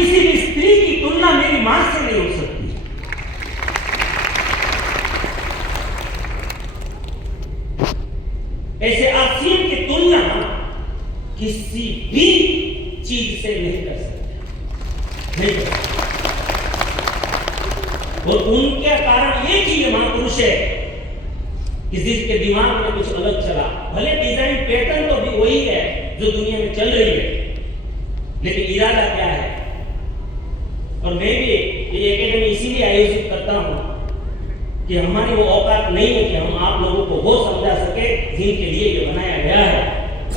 किसी भी स्त्री की तुलना मेरी मां से नहीं हो सकती। ऐसे आसिम की तुलना किसी भी चीज से नहीं कर सकते, नहीं कर सकते। और उनके कारण एक ही ये महापुरुष है कि जिसके दिमाग में कुछ अलग चला। भले डिजाइन पैटर्न तो भी वही है जो दुनिया में चल रही है, लेकिन इरादा क्या है। और मैं भी ये एकेडमी इसीलिए आयोजित करता हूं कि हमारी वो औकात नहीं है कि हम आप लोगों को वो समझा सके जिनके लिए ये बनाया गया है।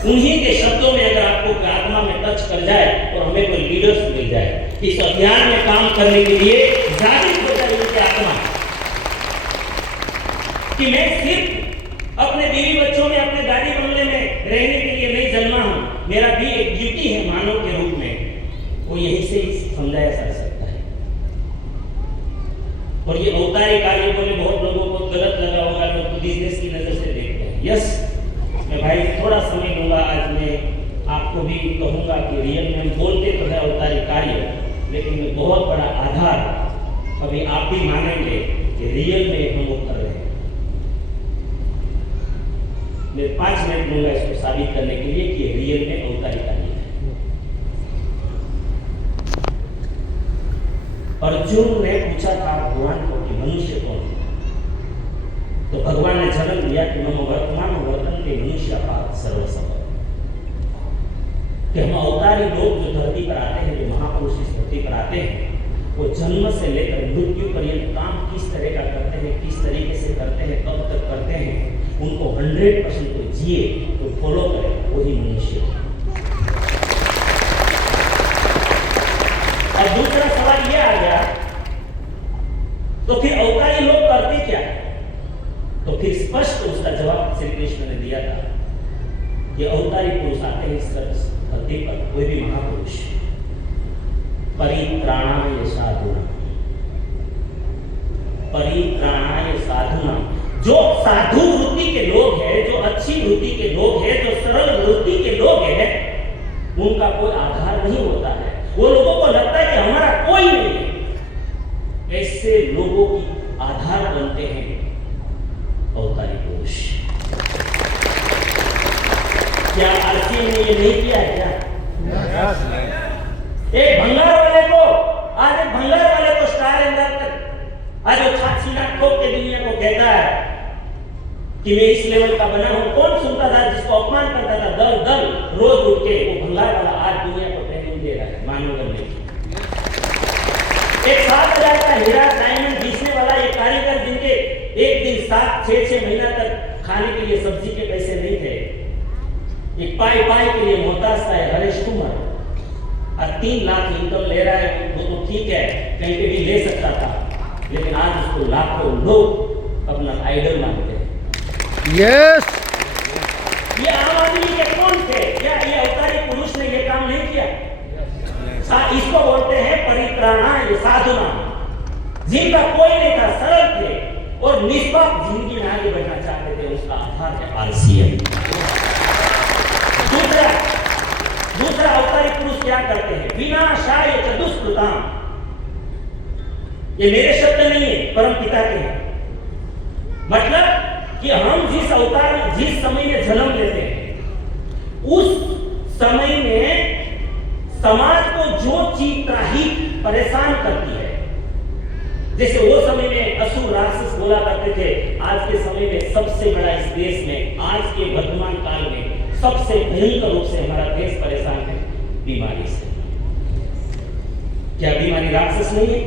उन्हीं के शब्दों में अगर आपको आत्मा में टच कर जाए और हमें कोई लीडर्स मिल जाए इस अभियान में काम करने के लिए, जाहिर हो जाए उनकी आत्मा कि मैं सिर्फ अपने बीवी बच्चों में, अपने गाड़ी बंगले में रहने के लिए नहीं जन्मा हूं। मेरा भी एक ड्यूटी है मानव के रूप में, वो यहीं से ही समझाया जा सकता है। और ये अवतारी कार्य बोले बहुत लोगों को गलत लगा होगा, लोग बिजनेस की नजर से देखते हैं। यस, मैं भाई थोड़ा समय लूंगा। आज मैं आपको भी कहूंगा कि रियल में हम बोलते तो है अवतारी कार्य, लेकिन में बहुत बड़ा आधार अभी आप भी मानेंगे कि रियल में हम वो कर रहे हैं। मैं 5 मिनट लूंगा इसको साबित करने के लिए कि रियल में अवतारी कार्य है। अर्जुन ने पूछा था भगवान को कि मनुष्य कौन है, तो भगवान ने जन्म दिया कि मम वर्तमान वर्तन के मनुष्य पात सर्वसंभव, कि हम अवतारी लोग जो धरती पर आते हैं, जो महापुरुष इस धरती पर आते हैं, वो जन्म से लेकर मृत्यु पर्यंत काम किस तरह का करते हैं, किस तरीके से करते हैं, कब तक करते हैं, उनको 100% को जिए, तो फॉलो करे, वही मनुष्य है। और दूसरा सवाल ये आ गया, तो फिर अवतारी लोग करते क्या है? तो फिर स्पष्ट उसका जवाब श्री कृष्ण ने दिया था कि अवतारी पुरुष आते हैं इस धरती पर, कोई भी महापुरुष, परित्राणाय साधुनाम, परित्राणाय साधुनाम, जो साधु वृत्ति के लोग हैं, जो अच्छी वृत्ति के लोग हैं, जो सरल वृत्ति के लोग हैं, उनका कोई आधार नहीं होता है। वो लोगों को लगता है कि हमारा कोई नहीं है। ऐसे लोगों की आधार बनते हैं अवतारी पुरुष। क्या आरसी ने ये नहीं किया है क्या? एक भंगार वाले को, आज एक भंगार वाले को स्टार इंदर तक आज वो छाछीना ठोक के दुनिया को कहता है कि मैं इस लेवल का बना हूं। कौन सुनता था जिसको अपमान करता था दल दल रोज उठ के? वो भंगार वाला आज दुनिया को ट्रेनिंग दे रहा है मानव बनने की। एक 7,000 का हीरा डायमंड बेचने वाला एक कारीगर, जिनके एक दिन 7-6 महीना तक खाने के लिए सब्जी के पैसे नहीं थे, एक पाई के लिए मोहताज था हरेश कुमार, और 3 लाख इनकम ले रहा है। वो तो ठीक है, कहीं पे भी ले सकता था, लेकिन आज उसको लाखों लोग अपना आइडल मानते हैं। यस, ये आम आदमी के कौन थे? क्या ये अवतारी पुरुष ने ये काम नहीं किया? इसको बोलते हैं परित्राणाय साधुनाम, जिनका कोई नहीं था, सरल थे और निष्पाप जिंदगी में आगे बढ़ना चाहते थे, उसका आधार है आलसीयत। दूसरा अवतारी पुरुष क्या करते हैं? विनाशाय च दुष्कृताम। ये मेरे शब्द नहीं है, परम पिता के हैं। मतलब कि हम जिस अवतार में, जिस समय में जन्म लेते हैं, उस समय में समाज को जो चीज त्राही परेशान करती है, जैसे वो समय में असुर राक्षस बोला करते थे, आज के समय में सबसे बड़ा इस देश में, आज के वर्तमान काल में सबसे भयंकर रूप से हमारा देश परेशान है बीमारी से। क्या बीमारी राक्षस नहीं है?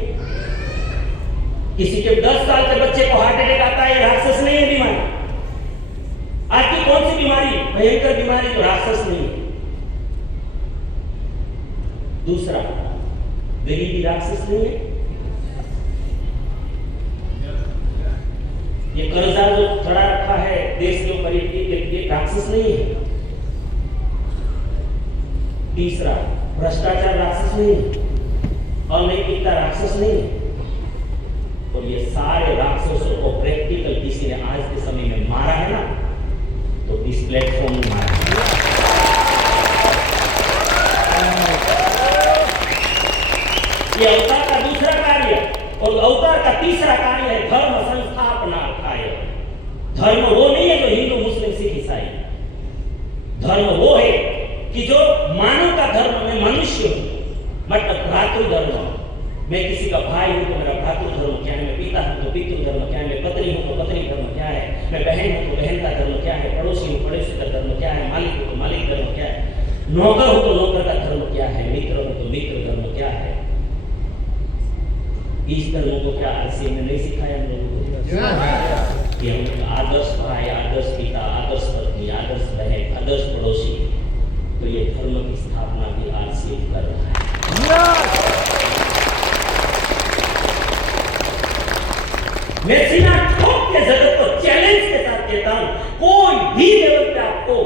किसी के 10 साल के बच्चे को हार्ट अटैक आता है, राक्षस नहीं है बीमारी? आज की कौन सी बीमारी भयंकर बीमारी जो राक्षस नहीं है? दूसरा, गरीबी राक्षस नहीं है? ये कर्जा जो खड़ा रखा है देश के ऊपर, ये राक्षस नहीं है? तीसरा, भ्रष्टाचार राक्षस नहीं है? अनैतिकता राक्षस नहीं है? और ये सारे राक्षसों को प्रैक्टिकल किसी ने आज के समय में मारा है ना, तो इस प्लेटफॉर्म में मारा है। ये अवतार का दूसरा कार्य। और अवतार का तीसरा कार्य है धर्म संस्थापनार्थाय। धर्म वो नहीं है जो हिंदू मुस्लिम सिख ईसाई, धर्म वो है कि जो मानव का धर्म में मनुष्य हूं, मतलब भ्रातृ धर्म। मैं किसी का भाई हूं तो मेरा भ्रातृ धर्म क्या है, मैं पिता हूं तो पितृ धर्म क्या है, मैं पत्नी हूं तो पत्नी धर्म क्या है, मैं बहन हूं तो बहन का धर्म क्या है, पड़ोसी हूं पड़ोसी का धर्म क्या है, मालिक हूं तो मालिक धर्म क्या है, नौकर हूं तो नौकर का धर्म क्या है, मित्र हूं तो मित्र धर्म क्या है। इस धर्म को क्या आरसी में नहीं सिखाया हम लोगों को कि हम आदर्श भाई, आदर्श पिता, आदर्श पत्नी, आदर्श बहन, आदर्श पड़ोसी। तो ये धर्म की स्थापना भी आरसी कर रहा है। मैं सीना ठोक के जगत को चैलेंज के साथ कहता हूं, कोई भी लेवल पे आपको,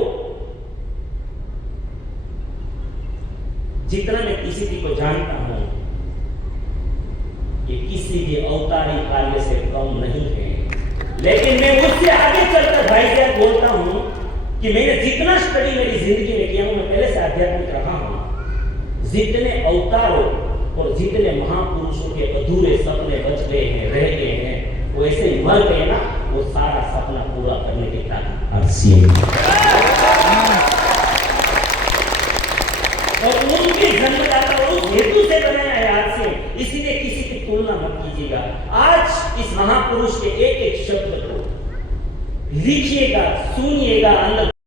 जितना मैं किसी को जानता हूं, ये किसी भी अवतारी कार्य से कम नहीं है। लेकिन मैं उससे आगे चलकर भाई साहब बोलता हूं कि मैंने जितना स्टडी मेरी जिंदगी में किया हूं, मैं पहले से आध्यात्मिक रहा हूं, जितने अवतारों और जितने महापुरुषों के अधूरे सपने बच गए हैं, रह गए हैं, वो ऐसे ही मर गए ना, वो सारा सपना पूरा करने की ताकत आरसी और उनके जन्मदाता उस हेतु से बनाया है आरसी। इसीलिए किसी की तुलना मत कीजिएगा। आज इस महापुरुष के एक एक शब्द को लिखिएगा, सुनिएगा, अंदर